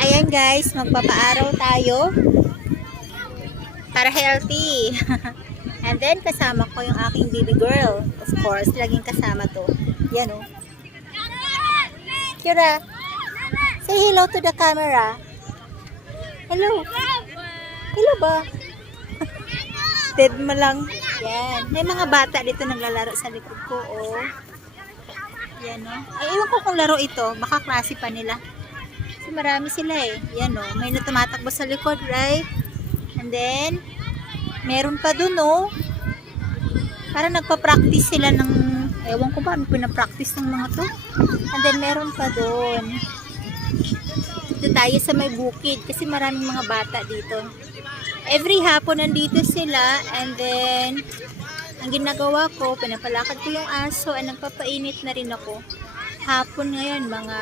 Ayan guys, magpapaaraw tayo para healthy. And then kasama ko yung aking baby girl. Of course, laging kasama to. Yan o. Kira, say hello to the camera. Hello. Hello ba? Dead mo lang. Yan. May mga bata dito naglalaro sa likod ko. Oh. Yan o. Ay, ewan ko kung laro ito. Baka klase pa nila. Kasi marami sila eh. Yan o. May natumatakbo sa likod, right? And then, meron pa dun o. Parang nagpa-practice sila ng, ewan ko ba, ano pinapractice ng mga to. And then, meron pa dun. Dito tayo sa may bukid. Kasi maraming mga bata dito. Every hapon nandito sila. And then, ang ginagawa ko, pinapalakad ko yung aso. At nagpapainit na rin ako. Hapon ngayon, mga